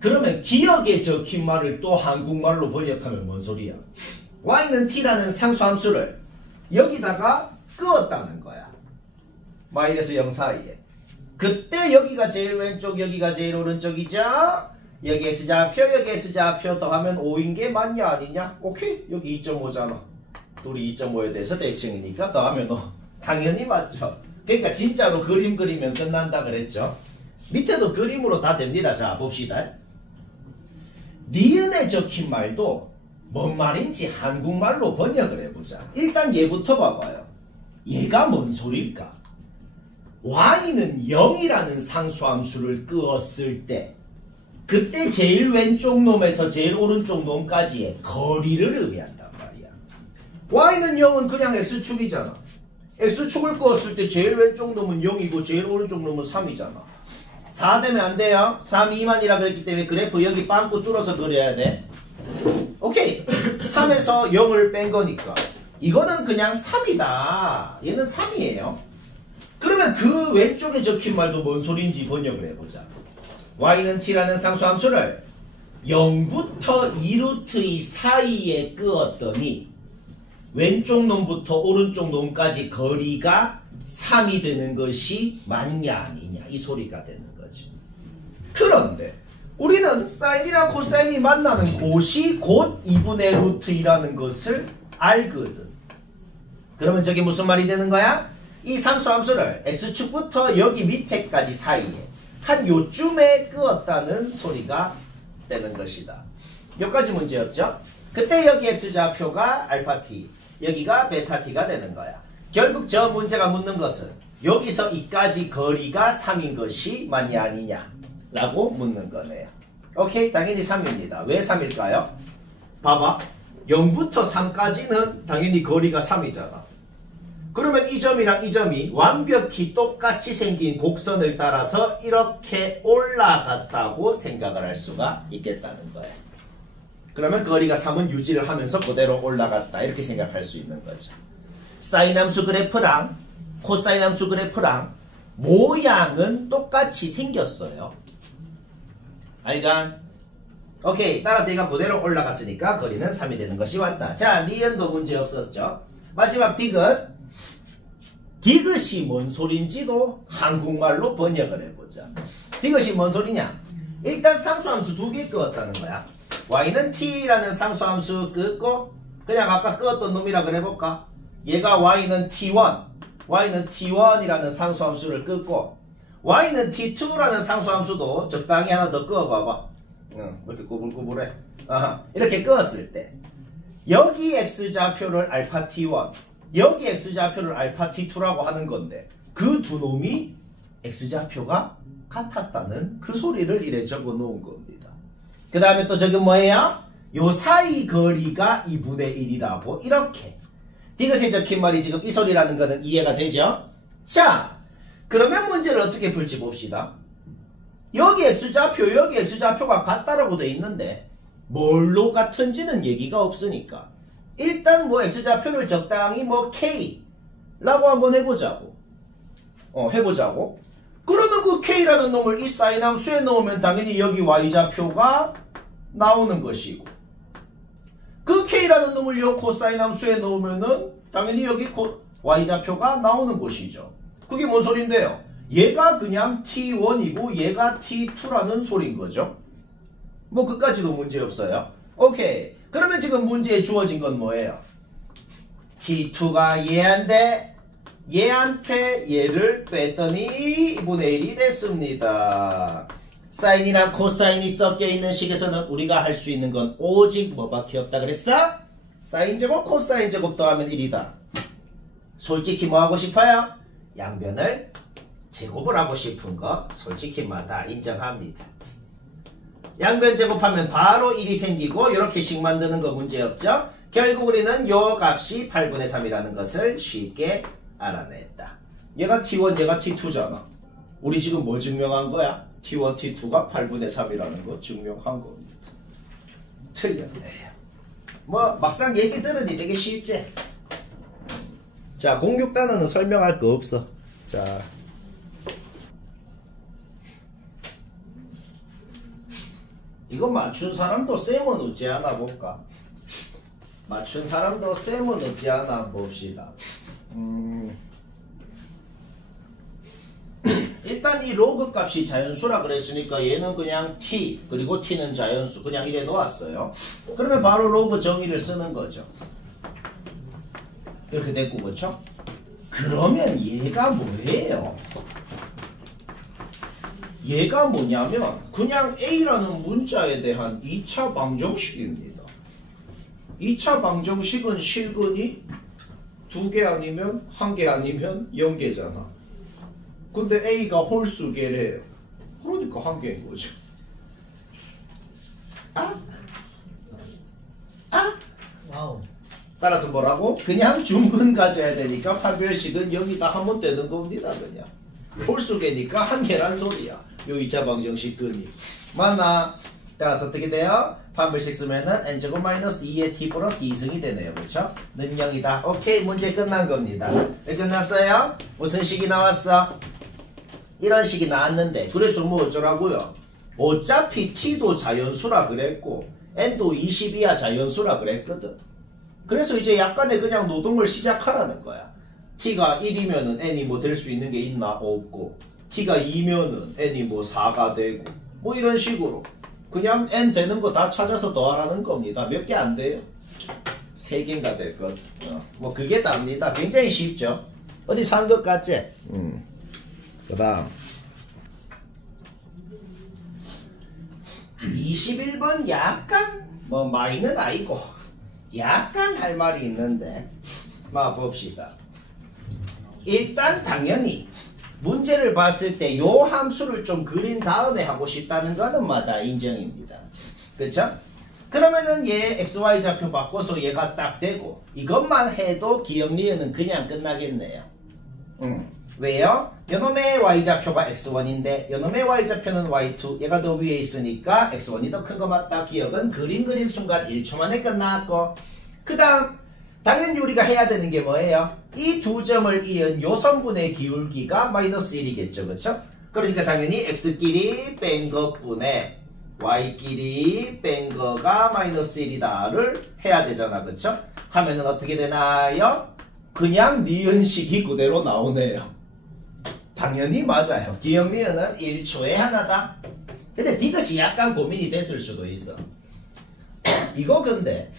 그러면 기억에 적힌 말을 또 한국말로 번역하면 뭔 소리야? y는 t라는 상수함수를 여기다가 끄었다는 거야. 마이너스 0 사이에. 그때 여기가 제일 왼쪽, 여기가 제일 오른쪽이죠? 여기 x좌표, 여기 x좌표 더하면 5인 게 맞냐 아니냐? 오케이. 여기 2.5잖아. 둘이 2.5에 대해서 대칭이니까 더하면 당연히 맞죠. 그러니까 진짜로 그림 그리면 끝난다 그랬죠. 밑에도 그림으로 다 됩니다. 자, 봅시다. 니은에 적힌 말도 뭔 말인지 한국말로 번역을 해보자. 일단 얘부터 봐봐요. 얘가 뭔 소릴까? y는 0이라는 상수함수를 끄었을 때 그때 제일 왼쪽 놈에서 제일 오른쪽 놈까지의 거리를 의미한단 말이야. y는 0은 그냥 x축이잖아. x축을 끄었을 때 제일 왼쪽 놈은 0이고 제일 오른쪽 놈은 3이잖아. 4 되면 안 돼요. 3, 2만이라 그랬기 때문에 그래프 여기 빵꾸 뚫어서 그려야 돼. 오케이. 3에서 0을 뺀 거니까 이거는 그냥 3이다. 얘는 3이에요. 그러면 그 왼쪽에 적힌 말도 뭔 소리인지 번역을 해보자. y는 t라는 상수함수를 0부터 2루트 사이에 끄었더니 왼쪽 놈부터 오른쪽 놈까지 거리가 3이 되는 것이 맞냐 아니냐 이 소리가 되는 거죠. 그런데 우리는 사인이랑 코사인이 만나는 곳이 곧 2분의 루트 2라는 것을 알거든. 그러면 저게 무슨 말이 되는 거야? 이 상수함수를 x축부터 여기 밑에까지 사이에 한 요쯤에 끄었다는 소리가 되는 것이다. 여기까지 문제였죠? 그때 여기 x좌표가 알파-t, 여기가 베타-t가 되는 거야. 결국 저 문제가 묻는 것은 여기서 이까지 거리가 3인 것이 맞냐 아니냐 라고 묻는 거네요. 오케이, 당연히 3입니다. 왜 3일까요? 봐봐. 0부터 3까지는 당연히 거리가 3이잖아. 그러면 이 점이랑 이 점이 완벽히 똑같이 생긴 곡선을 따라서 이렇게 올라갔다고 생각을 할 수가 있겠다는 거예요. 그러면 거리가 3은 유지를 하면서 그대로 올라갔다 이렇게 생각할 수 있는 거죠. 사인 함수 그래프랑 코사인 함수 그래프랑 모양은 똑같이 생겼어요. 알간? 오케이. 따라서 얘가 그대로 올라갔으니까 거리는 3이 되는 것이 맞다. 자, 니은도 문제 없었죠. 마지막 디귿. 디귿이 뭔 소린지도 한국말로 번역을 해보자. 디귿이 뭔 소리냐? 일단 상수함수 두 개 끄었다는 거야. y는 t라는 상수함수 끄고 그냥 아까 끄었던 놈이라 그래볼까? 얘가 y는 t1, y는 t1이라는 상수함수를 끄고 y는 t2라는 상수함수도 적당히 하나 더 끄어봐봐. 왜 이렇게 꾸불꾸불해? 이렇게 끄었을 때 여기 x좌표를 알파 t1, 여기 x좌표를 알파 t2라고 하는 건데 그 두 놈이 x좌표가 같았다는 그 소리를 이래 적어 놓은 겁니다. 그 다음에 또 저기 뭐예요? 요 사이 거리가 2분의 1이라고 이렇게 디귿에 적힌 말이 지금 이 소리라는 거는 이해가 되죠? 자, 그러면 문제를 어떻게 풀지 봅시다. 여기 x좌표, 여기 x좌표가 같다라고 돼 있는데 뭘로 같은지는 얘기가 없으니까 일단 뭐 x좌표를 적당히 뭐 k라고 한번 해보자고. 해보자고. 그러면 그 k라는 놈을 이 사인함수에 넣으면 당연히 여기 y좌표가 나오는 것이고 그 k라는 놈을 요 코사인함수에 넣으면은 당연히 여기 y좌표가 나오는 것이죠. 그게 뭔 소린데요? 얘가 그냥 T1이고 얘가 T2라는 소린 거죠. 뭐 그까지도 문제 없어요. 오케이. 그러면 지금 문제에 주어진 건 뭐예요? T2가 얘한테 얘를 뺐더니 2분의 1이 됐습니다. 사인이랑 코사인이 섞여 있는 식에서는 우리가 할 수 있는 건 오직 뭐밖에 없다 그랬어? 사인 제곱 코사인 제곱 더하면 1이다. 솔직히 뭐 하고 싶어요? 양변을 제곱을 하고 싶은 거 솔직히 다 인정합니다. 양변 제곱하면 바로 1이 생기고 이렇게 식 만드는 거 문제없죠? 결국 우리는 요 값이 8분의 3이라는 것을 쉽게 알아냈다. 얘가 T1 얘가 T2잖아. 우리 지금 뭐 증명한 거야? T1 T2가 8분의 3이라는 거 증명한 겁니다. 틀렸네요. 뭐 막상 얘기 들으니 되게 쉽지? 자, 공육단어는 설명할 거 없어. 자, 이거 맞춘 사람도 쌤은 어찌 하나 볼까? 맞춘 사람도 쌤은 어찌 하나 봅시다. 일단 이 로그 값이 자연수라 그랬으니까 얘는 그냥 t 그리고 t는 자연수 그냥 이래 놓았어요. 그러면 바로 로그 정의를 쓰는 거죠. 이렇게 됐고 그렇죠? 그러면 얘가 뭐예요? 얘가 뭐냐면 그냥 a라는 문자에 대한 2차 방정식입니다. 2차 방정식은 실근이 2개 아니면 1개 아니면 0개잖아. 근데 a가 홀수개래요. 그러니까 1개인 거죠. 와우. 따라서 뭐라고? 그냥 중근 가져야 되니까 판별식은 0이다 하면 되는 겁니다. 그냥 홀수개니까 1개란 소리야. 요 2차 방정식 근이 맞나? 따라서 어떻게 돼요? 판별식 쓰면은 n제곱 마이너스 2의 t 플러스 2승이 되네요. 그쵸? 는 0이다. 오케이, 문제 끝난 겁니다. 왜 끝났어요? 무슨 식이 나왔어? 이런 식이 나왔는데 그래서 뭐 어쩌라고요? 어차피 t도 자연수라 그랬고 n도 20이야 자연수라 그랬거든. 그래서 이제 약간의 그냥 노동을 시작하라는 거야. t가 1이면은 n이 뭐 될 수 있는 게 있나? 없고 t가 2면은 n이 뭐 4가 되고 뭐 이런 식으로 그냥 n 되는 거 다 찾아서 더하라는 겁니다. 몇 개 안 돼요? 3개인가 될 것. 뭐 그게 답니다. 굉장히 쉽죠? 어디 산 것 같지? 그 다음 21번 약간 뭐 마이는 아니고 약간 할 말이 있는데 막 봅시다. 일단 당연히 문제를 봤을 때 요 함수를 좀 그린 다음에 하고 싶다는 거는 다 인정입니다. 그쵸? 그러면은 얘 xy 좌표 바꿔서 얘가 딱 되고 이것만 해도 기억리에는 그냥 끝나겠네요. 왜요? 요놈의 y좌표가 x1인데 요놈의 y좌표는 y2 얘가 더 위에 있으니까 x1이 더 큰 거 맞다. 기억은 그림 그린 순간 1초 만에 끝났고 그 다음 당연히 우리가 해야 되는 게 뭐예요? 이 두 점을 이은 요 성분의 기울기가 마이너스 1이겠죠. 그쵸? 그러니까 당연히 x끼리 뺀 것분에 y끼리 뺀 거가 마이너스 1이다를 해야 되잖아. 그쵸? 하면은 어떻게 되나요? 그냥 니은식이 그대로 나오네요. 당연히 맞아요. 기억리은은 1초에 하나다. 근데 이것이 약간 고민이 됐을 수도 있어. 이거 근데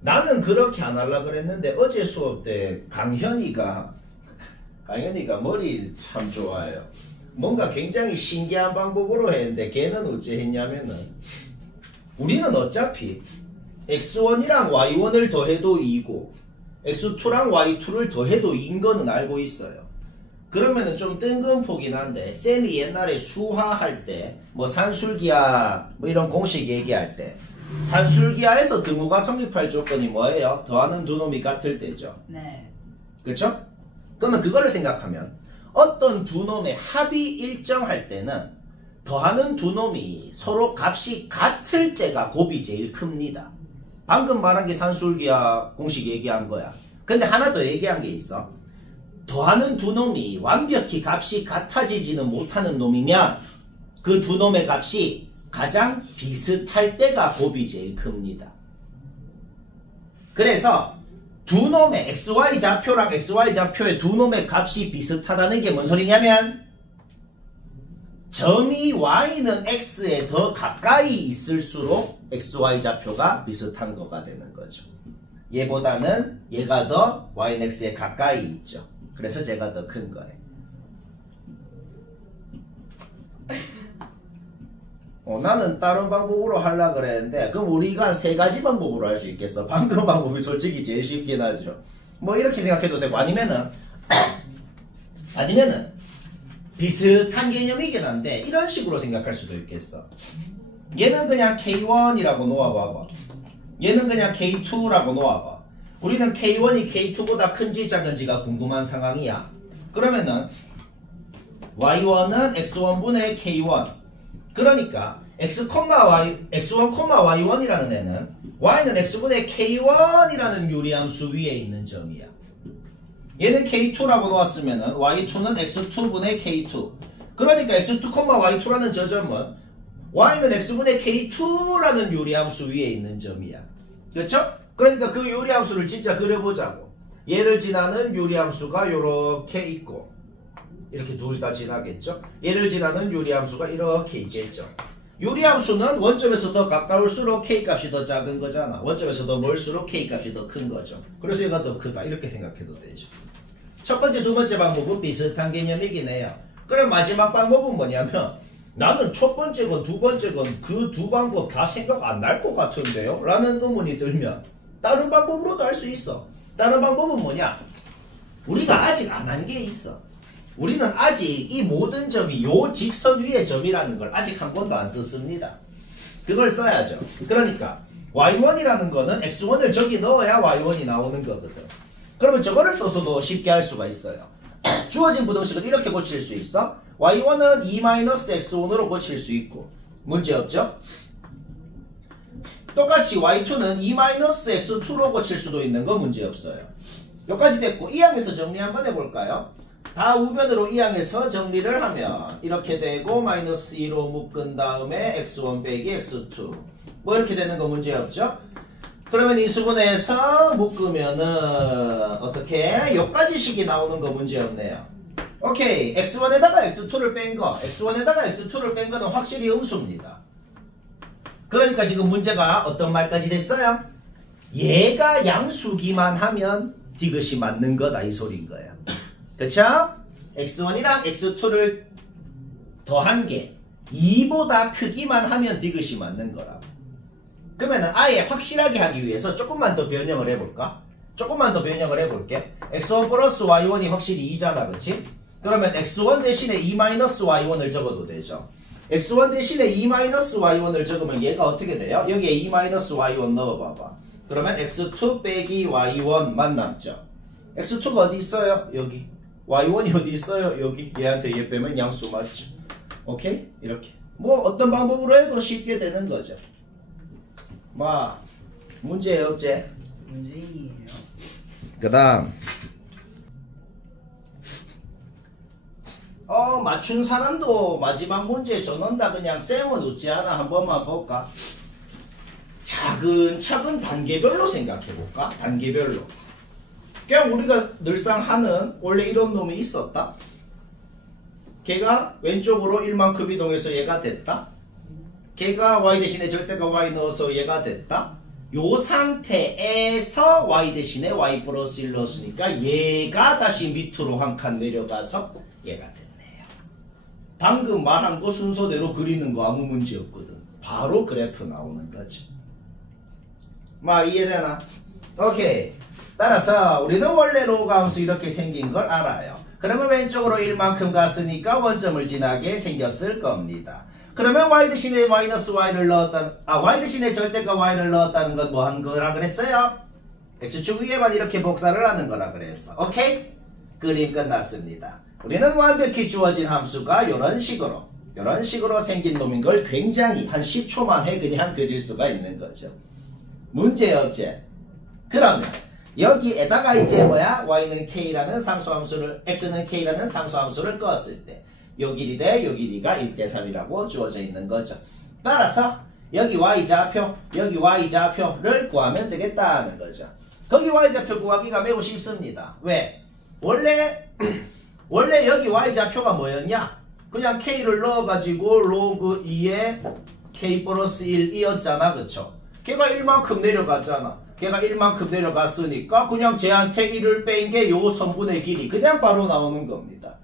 나는 그렇게 안 하려고 그랬는데 어제 수업 때 강현이가 머리 참 좋아요. 뭔가 굉장히 신기한 방법으로 했는데 걔는 어찌 했냐면은 우리는 어차피 x1이랑 y1을 더해도 2고 x2랑 y2를 더해도 2인 거는 알고 있어요. 그러면은 좀 뜬금포긴 한데 쌤이 옛날에 수화할 때 뭐 산술기하 뭐 이런 공식 얘기할 때 산술기하에서 등호가 성립할 조건이 뭐예요? 더하는 두 놈이 같을 때죠. 네. 그쵸? 그러면 그거를 생각하면 어떤 두 놈의 합이 일정할 때는 더하는 두 놈이 서로 값이 같을 때가 곱이 제일 큽니다. 방금 말한 게 산술기하 공식 얘기한 거야. 근데 하나 더 얘기한 게 있어. 더하는 두 놈이 완벽히 값이 같아지지는 못하는 놈이면 그 두 놈의 값이 가장 비슷할 때가 곱이 제일 큽니다. 그래서 두 놈의 xy 좌표랑 xy 좌표의 두 놈의 값이 비슷하다는 게 뭔 소리냐면 점이 y는 x에 더 가까이 있을수록 xy 좌표가 비슷한 거가 되는 거죠. 얘보다는 얘가 더 y는 x에 가까이 있죠. 그래서 제가 더 큰 거예요. 나는 다른 방법으로 하려고 그랬는데 그럼 우리가 세 가지 방법으로 할 수 있겠어. 방금 방법이 솔직히 제일 쉽긴 하죠. 뭐 이렇게 생각해도 되고 아니면은 비슷한 개념이긴 한데 이런 식으로 생각할 수도 있겠어. 얘는 그냥 K1이라고 놓아봐봐. 얘는 그냥 K2라고 놓아봐. 우리는 K1이 K2보다 큰지 작은지가 궁금한 상황이야. 그러면은 Y1은 X1분의 K1. 그러니까 X, Y, X1, Y1이라는 애는 Y는 X분의 K1이라는 유리함수 위에 있는 점이야. 얘는 K2라고 놓았으면은 Y2는 X2분의 K2. 그러니까 X2, Y2라는 저 점은 Y는 X분의 K2라는 유리함수 위에 있는 점이야. 그렇죠? 그러니까 그 유리함수를 진짜 그려보자고. 얘를 지나는 유리함수가 요렇게 있고 이렇게 둘 다 지나겠죠? 얘를 지나는 유리함수가 이렇게 있겠죠? 유리함수는 원점에서 더 가까울수록 K값이 더 작은 거잖아. 원점에서 더 멀수록 K값이 더 큰 거죠. 그래서 얘가 더 크다. 이렇게 생각해도 되죠. 첫 번째, 두 번째 방법은 비슷한 개념이긴 해요. 그럼 마지막 방법은 뭐냐면 나는 첫 번째 건, 두 번째 건 그 두 방법 다 생각 안 날 것 같은데요? 라는 의문이 들면 다른 방법으로도 할 수 있어. 다른 방법은 뭐냐? 우리가 아직 안 한 게 있어. 우리는 아직 이 모든 점이 요 직선 위의 점이라는 걸 아직 한 번도 안 썼습니다. 그걸 써야죠. 그러니까 y1이라는 거는 x1을 저기 넣어야 y1이 나오는 거거든. 그러면 저거를 써서도 쉽게 할 수가 있어요. 주어진 부등식을 이렇게 고칠 수 있어. y1은 2-x1으로 고칠 수 있고 문제없죠? 똑같이 y2는 2-x2로 고칠 수도 있는 거 문제없어요. 여기까지 됐고 이 항에서 정리 한번 해볼까요? 다 우변으로 이 항에서 정리를 하면 이렇게 되고 마이너스 2로 묶은 다음에 x1 빼기 x2 뭐 이렇게 되는 거 문제없죠? 그러면 인수분해해서 묶으면은 어떻게? 여기까지 식이 나오는 거 문제없네요. 오케이. x1에다가 x2를 뺀 거, x1에다가 x2를 뺀 거는 확실히 음수입니다. 그러니까 지금 문제가 어떤 말까지 됐어요? 얘가 양수기만 하면 디귿이 맞는 거다 이 소리인 거예요. 그쵸? x1이랑 x2를 더한 게 2보다 크기만 하면 디귿이 맞는 거라고. 그러면은 아예 확실하게 하기 위해서 조금만 더 변형을 해볼까? 조금만 더 변형을 해볼게. x1 플러스 y1이 확실히 2잖아, 그치? 그러면 x1 대신에 2-y1을 적어도 되죠. x1 대신에 2-y1을 적으면 얘가 어떻게 돼요? 여기에 2-y1 넣어봐봐. 그러면 x2 빼기 y1만 남죠. x2가 어디 있어요? 여기. y1이 어디 있어요? 여기. 얘한테 얘 빼면 양수 맞죠? 오케이? 이렇게. 뭐 어떤 방법으로 해도 쉽게 되는 거죠. 뭐 문제 없지? 문재인이에요. 그 다음 맞춘 사람도 마지막 문제 전원 다 그냥 쌤은 웃지 않아. 한 번만 볼까? 차근차근 단계별로 생각해볼까? 단계별로. 그냥 우리가 늘상 하는 원래 이런 놈이 있었다. 걔가 왼쪽으로 1만큼 이동해서 얘가 됐다. 걔가 y 대신에 절대가 y 넣어서 얘가 됐다. 요 상태에서 y 대신에 y 플러스 1 넣었으니까 얘가 다시 밑으로 한 칸 내려가서 얘가 됐네요. 방금 말한 거 순서대로 그리는 거 아무 문제 없거든. 바로 그래프 나오는 거죠. 이해되나? 오케이. 따라서 우리는 원래 로가 함수 이렇게 생긴 걸 알아요. 그러면 왼쪽으로 1만큼 갔으니까 원점을 지나게 생겼을 겁니다. 그러면 y 대신에 마이너스 y를 넣었다는, y 대신에 절대가 y를 넣었다는 건 뭐 한 거라 그랬어요? x축 위에만 이렇게 복사를 하는 거라 그랬어. 오케이? 그림 끝났습니다. 우리는 완벽히 주어진 함수가 이런 식으로 생긴 놈인 걸 굉장히 한 10초 만에 그냥 그릴 수가 있는 거죠. 문제 없지? 그러면 여기에다가 이제 뭐야? y는 k라는 상수함수를, x는 k라는 상수함수를 껐을 때 요 길이 대 요 길이가 1대3이라고 주어져 있는 거죠. 따라서 여기 y좌표, 여기 y좌표를 구하면 되겠다는 거죠. 거기 y좌표 구하기가 매우 쉽습니다. 왜? 원래 여기 y좌표가 뭐였냐? 그냥 k를 넣어가지고 로그 2에 k 플러스 1이었잖아. 그쵸? 걔가 1만큼 내려갔잖아. 걔가 1만큼 내려갔으니까 그냥 쟤한테 1을 뺀 게 요 선분의 길이 그냥 바로 나오는 겁니다.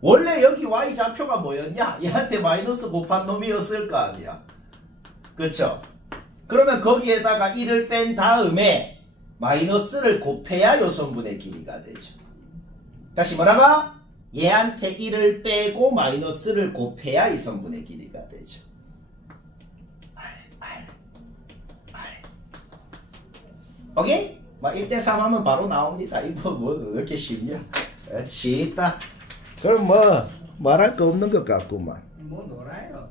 원래 여기 y좌표가 뭐였냐? 얘한테 마이너스 곱한 놈이었을 거 아니야. 그쵸? 그러면 거기에다가 1을 뺀 다음에 마이너스를 곱해야 요 선분의 길이가 되죠. 다시 뭐라고? 얘한테 1을 빼고 마이너스를 곱해야 이 선분의 길이가 되죠. 오케이? 1대3 하면 바로 나옵니다. 이거 뭐 왜 이렇게 쉽냐? 쉽다. 그럼 뭐 말할 거 없는 것 같구만. 뭐 놀아요.